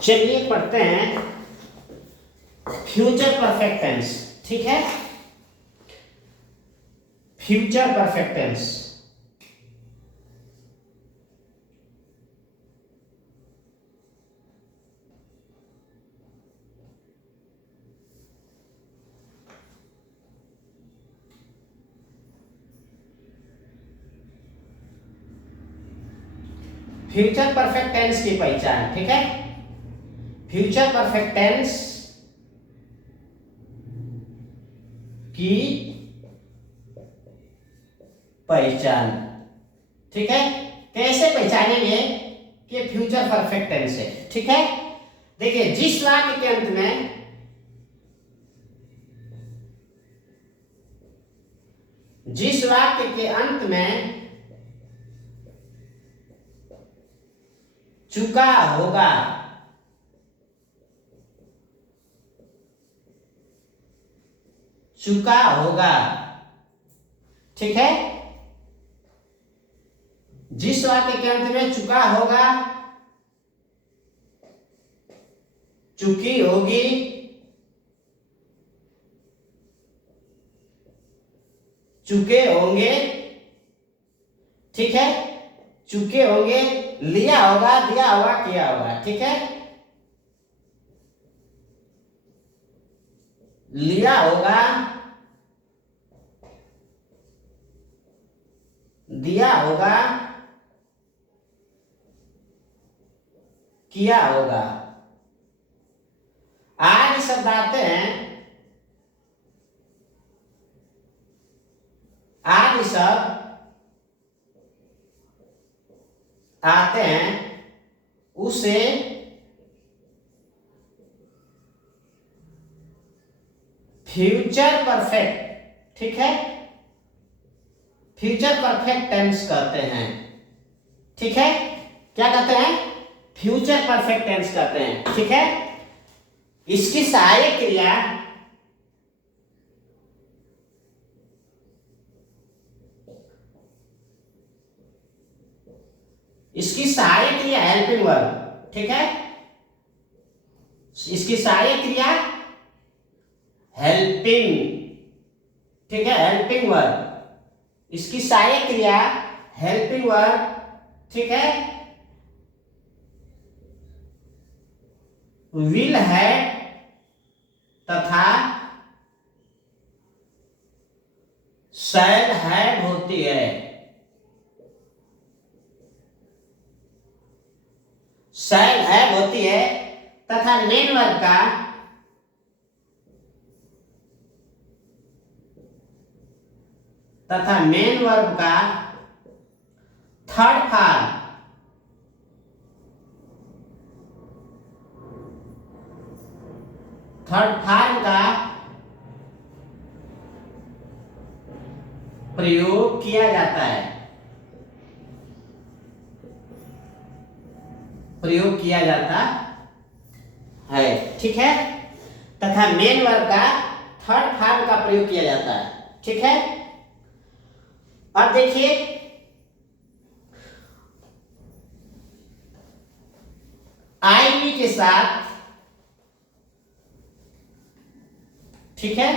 चलिए पढ़ते हैं फ्यूचर परफेक्ट टेंस। ठीक है, future perfect tense. Future perfect tense की पहचान। ठीक है, फ्यूचर परफेक्ट टेंस की पहचान। ठीक है, कैसे पहचानेंगे कि फ्यूचर परफेक्ट टेंस है। ठीक है, देखिए जिस वाक्य के अंत में चुका होगा, चुका होगा। ठीक है, जिस वाक्य के अंत में चुका होगा, चुकी होगी, चुके होंगे। ठीक है, चुके होंगे, लिया होगा, दिया होगा, किया होगा। ठीक है, लिया होगा, दिया होगा, किया होगा। आज शब्द आते हैं, आज शब्द आते हैं उसे फ्यूचर परफेक्ट, ठीक है, फ्यूचर परफेक्ट टेंस कहते हैं। ठीक है, क्या कहते हैं? फ्यूचर परफेक्ट टेंस कहते हैं। ठीक है, इसकी सहायक क्रिया हेल्पिंग वर्ब। ठीक है, इसकी सहायक क्रिया हेल्पिंग। ठीक है, हेल्पिंग वर्ब, इसकी सहायक क्रिया हेल्पिंग वर्ब। ठीक है, विल है तथा शैल हैव होती है। शैल हैव होती है तथा मेन वर्ब का थर्ड फॉर्म का प्रयोग किया जाता है, प्रयोग किया जाता है। ठीक है, तथा मेन वर्ब का थर्ड फॉर्म का प्रयोग किया जाता है। ठीक है, अब देखिए आईवी के साथ, ठीक है,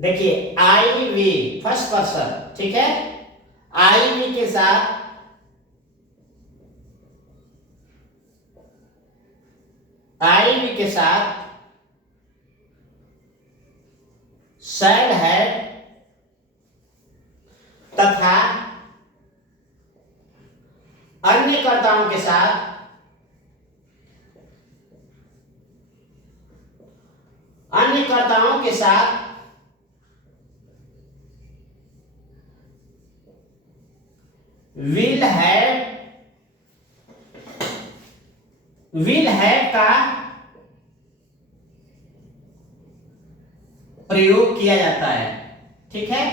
देखिए आईवी फर्स्ट पर्सन। ठीक है, आईवी के साथ शैल है तथा अन्य कर्ताओं के साथ विल हैव का प्रयोग किया जाता है। ठीक है,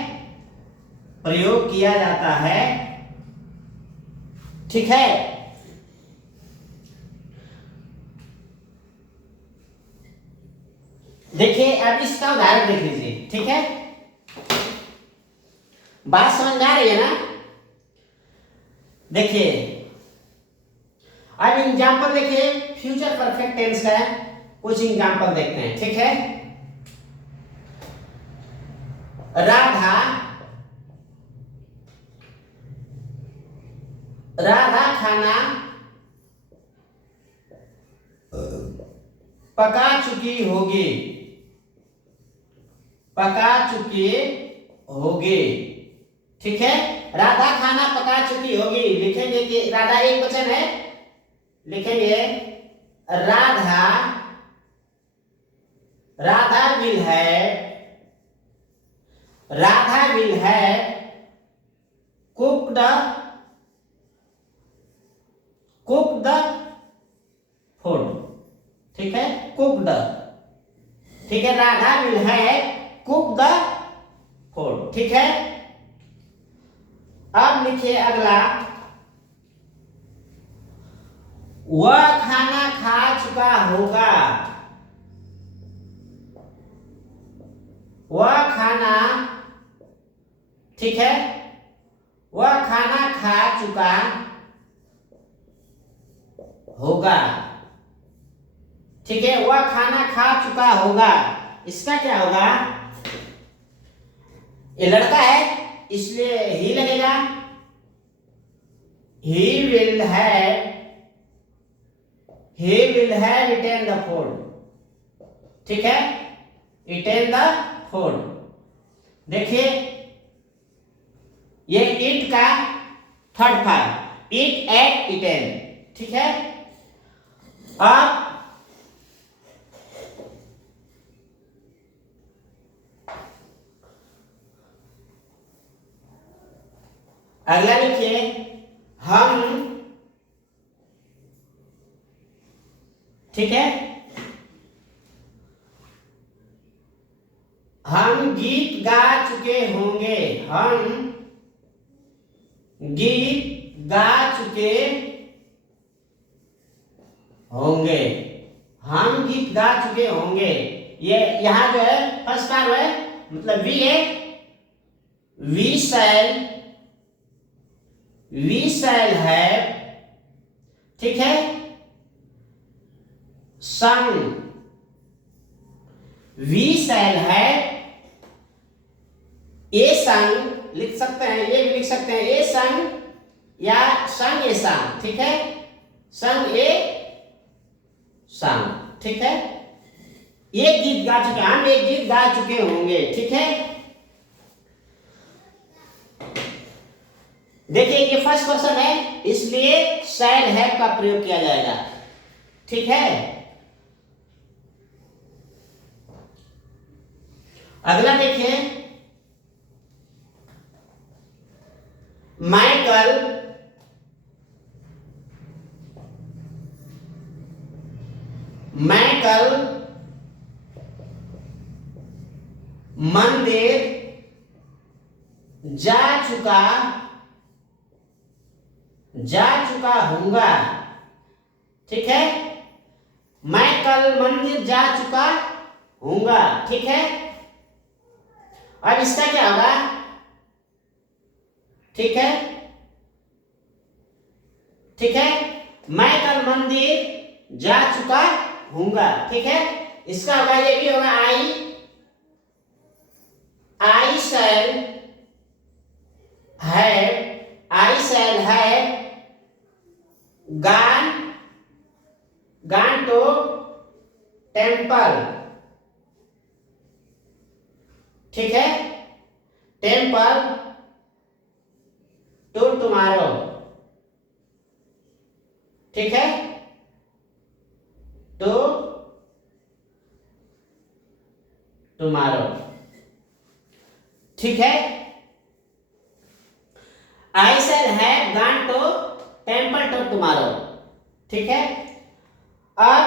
प्रयोग किया जाता है। ठीक है, देखिए अब इसका उदाहरण देख लीजिए। ठीक है, बात समझ में आ रही है ना? देखिए अब एग्जांपल देखिए, फ्यूचर परफेक्ट टेंस का है, कुछ एग्जांपल देखते हैं। ठीक है, राधा राधा खाना पका चुकी होगी, पका चुकी होगी। ठीक है, राधा खाना पका चुकी होगी। लिखेंगे कि राधा एक वचन है, लिखेंगे राधा राधा विल है, राधा विल है कुक द फूड। ठीक है, कुक द, ठीक है, राधा विल है कुक द फूड। ठीक है, अब लिखिए अगला, वह खाना खा चुका होगा, वह खाना, ठीक है, वह खाना खा चुका होगा। ठीक है, वह खाना खा चुका होगा। इसका क्या होगा, ये लड़का है इसलिए ही लगेगा, he will have eaten the food। ठीक है, eaten the food। देखिए ये eat का third form, eat at eaten। ठीक है, अब अगला लिखिए, हम, ठीक है, हम गीत गा चुके होंगे, हम गीत गा चुके होंगे, हम गीत गा चुके होंगे। ये यहां जो है फर्स्ट फॉर्म है, मतलब वी है, वी शैल हैव, ठीक है, संग, वी शैल हैव ए संग लिख सकते हैं, ये भी लिख सकते हैं ए संग या संग ए संग। ठीक है, संग ए संग। ठीक है, एक गीत गा चुके, हम एक गीत गा चुके होंगे। ठीक है, देखिए ये फर्स्ट पर्सन है इसलिए शैल हैव का प्रयोग किया जाएगा। ठीक है, अगला देखिए, मैं कल मंदिर जा चुका हूंगा। ठीक है, मैं कल मंदिर जा चुका हूंगा। ठीक है, अब इसका क्या होगा, ठीक है, ठीक है, मैं कल मंदिर जा चुका हूंगा। ठीक है, इसका होगा, ये भी होगा I shall have gone to temple. ठीक है, टेम्पल टू टुमारो। ठीक है, टू टुमारो। ठीक है, I shall have gone to temple to tomorrow. ठीक है, अब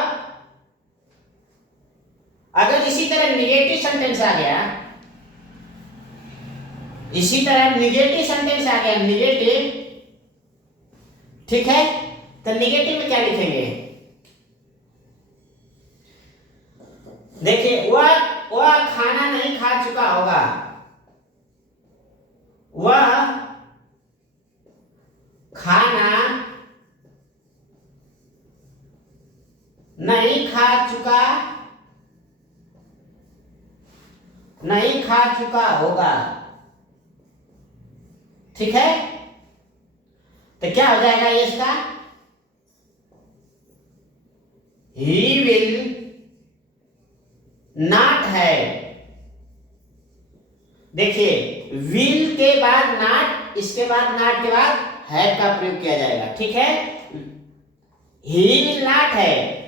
अगर इसी तरह निगेटिव सेंटेंस आ गया, इसी तरह निगेटिव सेंटेंस आ गया, निगेटिव, ठीक है, तो निगेटिव में क्या लिखेंगे, देखिए वह खाना नहीं खा चुका होगा, वह खाना खा चुका होगा। ठीक है, तो क्या हो जाएगा ये इसका? He will not have. देखिए, विल के बाद नॉट, इसके बाद नॉट के बाद हैव का प्रयोग किया जाएगा। ठीक है, he will not have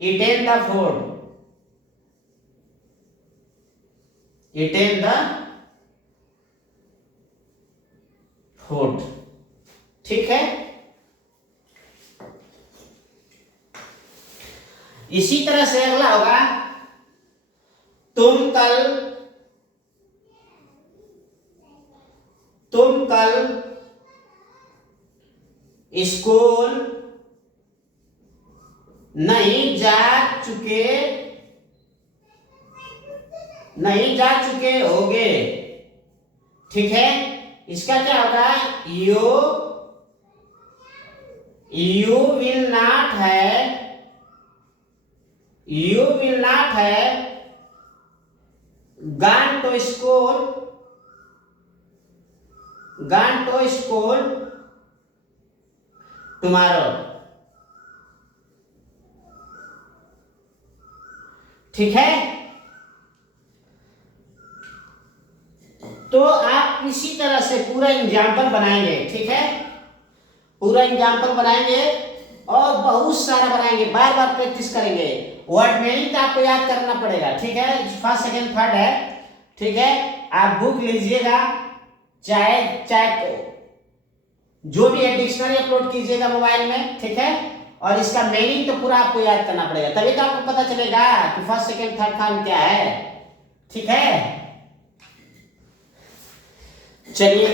eaten the food, eaten the food. ठीक है, इसी तरह से अगला होगा, तुम कल स्कूल नहीं जा चुके होगे। ठीक है, इसका क्या होगा? You will not have gone to school tomorrow। ठीक है, तो आप इसी तरह से पूरा एग्जाम्पल बनाएंगे। ठीक है, पूरा एग्जाम्पल बनाएंगे और बहुत सारा बनाएंगे, बार बार प्रैक्टिस करेंगे। वर्ड मीनिंग तो आपको याद करना पड़ेगा। ठीक है, फर्स्ट सेकंड थर्ड है। ठीक है, आप बुक लीजिएगा, चाहे जो भी है डिक्शनरी अपलोड कीजिएगा मोबाइल में। ठीक है, और इसका मीनिंग तो पूरा आपको याद करना पड़ेगा, तभी तो आपको पता चलेगा कि फर्स्ट सेकंड थर्ड फॉर्म क्या है। ठीक है, चलिए